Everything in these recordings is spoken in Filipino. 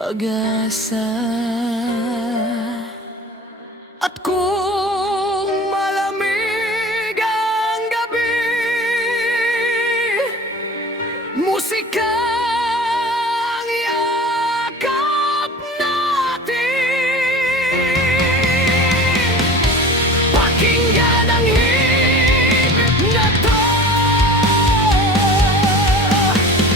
pag-asa. At kung malamig ang gabi, musika ang yakap natin. Pakinggan ang himig na to,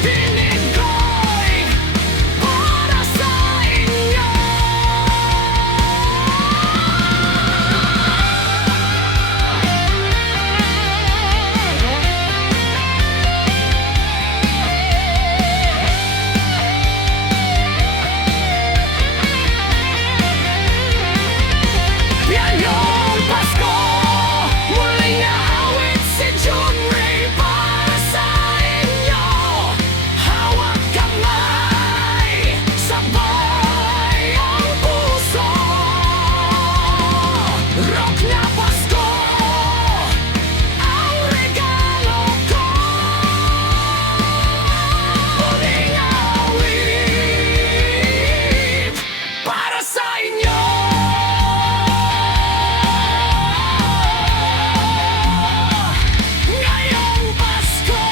tinig ko'y para sa inyo. Yan yung Pasko, muling naawit si June Ray para sa inyo. Hawak kamay, sabay ang puso. Rock na Pasko, ang regalo ko. Muling awit para sa inyo. Ngayong Pasko.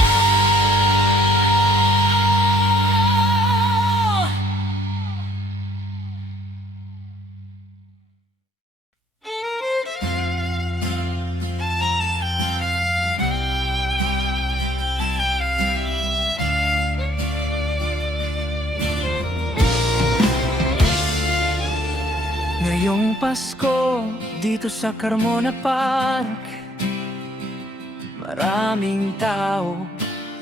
Ngayong Pasko, dito sa Carmona Park, maraming tao,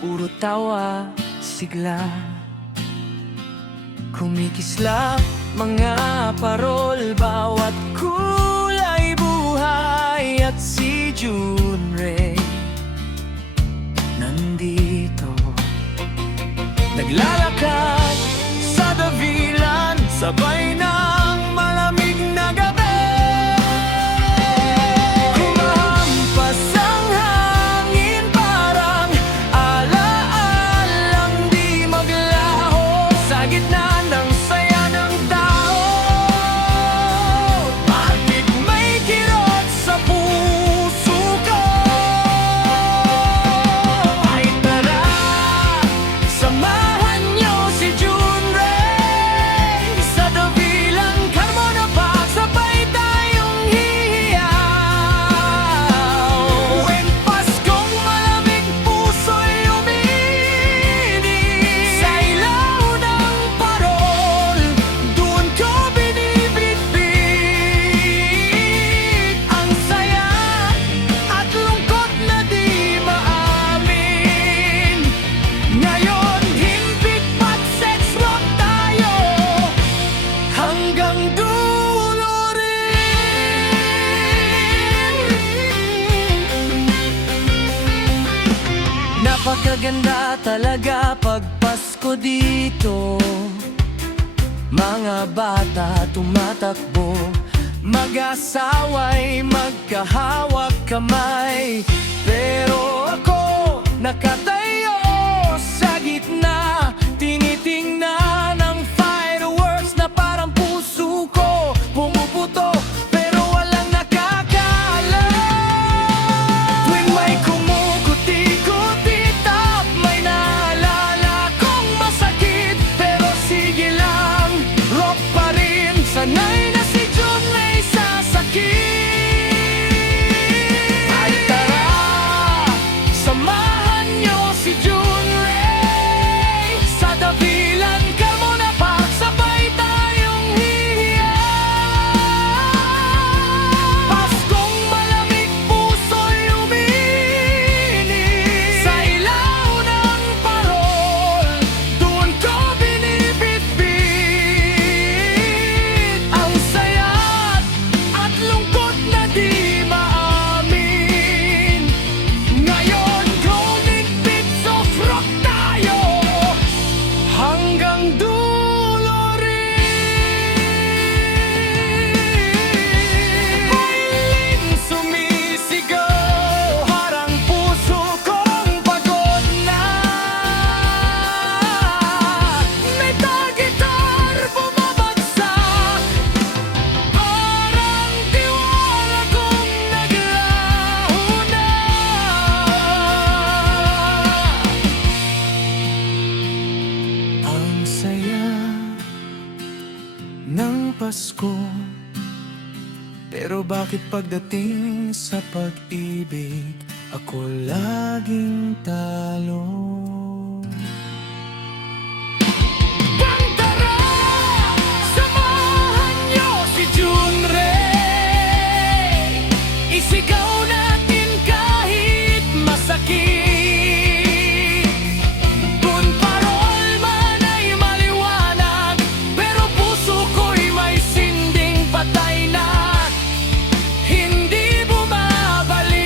puro tawa, sigla. Kumikislap mga parol, bawat kulay buhay. At si June Ray nandito, naglalakad sa davilan, sabay ng malamig na gabi. Humahampas ang hangin, parang alaalang di maglaho. Sa gitna ng saya ng tao, bakit may kirot sa puso ko? Ay tara, samahan niyo si June Ray sa davilang Carmona Park, sabay tayong hihiyaw. When Paskong malamig puso'y umiinit, sa ilaw ng parol, doon ko binibitbit ang saya at lungkot na di maamin. Ngayon, himpit pat sex rock tayo hanggang dulo rin. Napakaganda talaga pag Pasko dito. Mga bata tumatakbo, mag-asawa'y magkahawak kamay. Pero ako nakatayo sa gitna, tinitingnan ang fireworks na parang puso ko pumuputo, pero walang nakakaalam. Tuwing may kumukuti-kutitap, may naalala kong masakit. Pero sige lang, rock pa rin, sanay na si June Ray sa sakit. Ay tara, samahan niyo Pasko, pero bakit pagdating sa pag-ibig, ako laging talo? Tara, samahan niyo si Junrey, isigaw natin kahit masakit. Kung parol man ay maliwanag, pero puso ko'y may sinding patay na hindi bumabalik.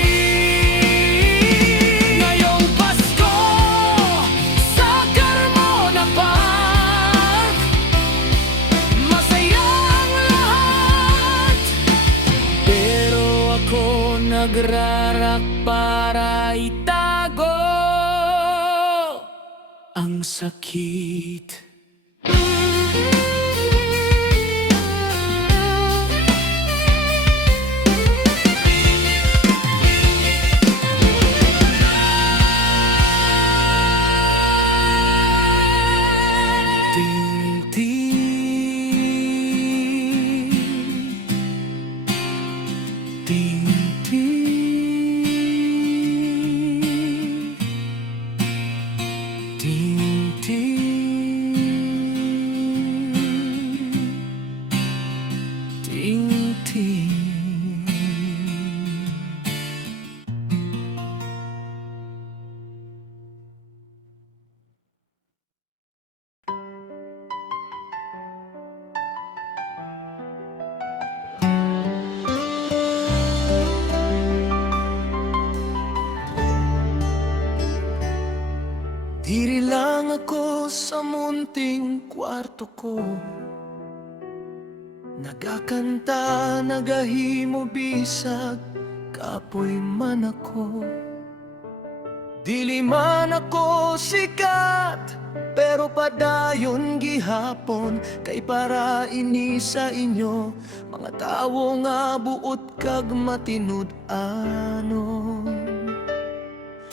Ngayong Pasko, sa Carmona Park, masaya ang lahat, pero ako nagrarak para itago ang sakit. Diri lang ako sa munting kwarto ko, nagakanta, nagahimo bisag, kapoy man ako. Dili man ako sikat, pero padayon gihapon, kay para ini sa inyo, mga tawo nga buot kag matinud-anon.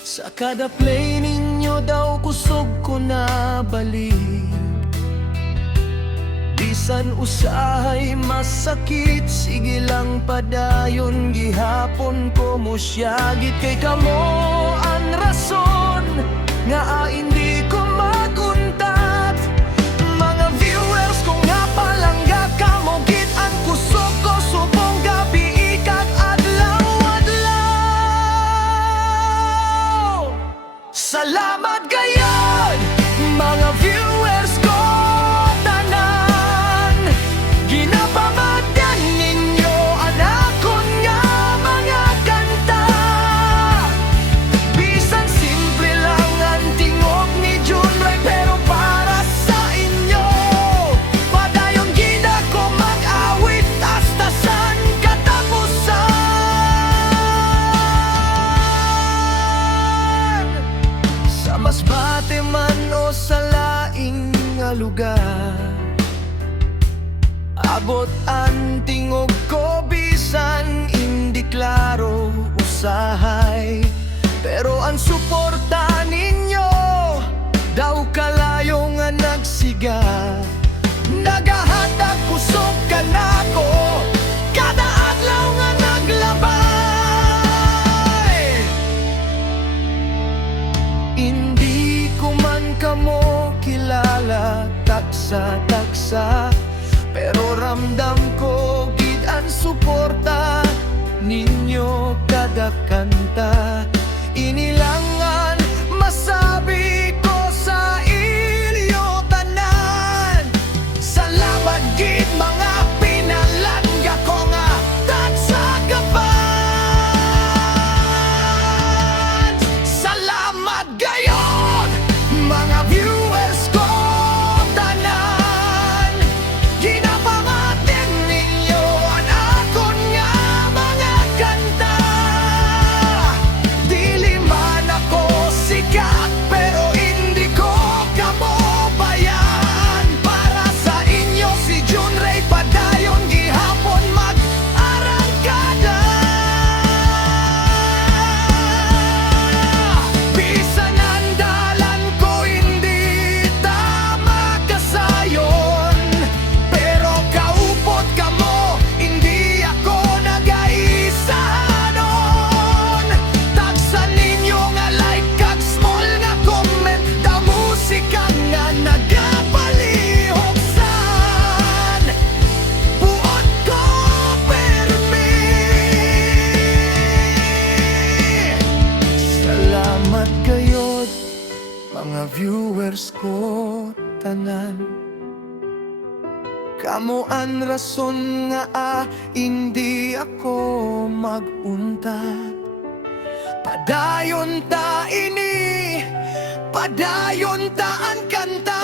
Sa kada play ninyo daw kusog ko na balik, bisan usahay masakit, sige lang padayon gihapon ko musyagit, kay kamo ang rason nga hindi ko maguntat. Mga viewers ko nga palangga, kamo gid ang kusog ko subong gabi ikag adlaw-adlaw. Salamat gayud mga viewers ko tanan, ginapamadyan ninyo anakon nga mga kanta. Bisan simple lang ang tingog ni Junrey, pero para sa inyo padayon gina ko mag-awit hasta san katapusan. Sa Masbate man o sa laing nga lugar, abot ang tingog ko bisan hindi klaro usahay, pero ang suporta ninyo daw kalayo nga nagsiga, nagahatag kusog ka nako kada adlaw nga naglabay. Hindi ko man kamo kilala taksa-taksa, pero ramdam ko gid ang suporta ninyo kada kanta. Inilangan masabi ko sa inyo tanan, salamat gid mga pinalangga ko nga tagsagapan. Salamat gayud mga viewers ko tanan, ginapamaten ninyo ang akon nga mga kanta. tanan. Kamo ang rason nga hindi ako magunta. Padayon ta ini, padayon ta ang kanta.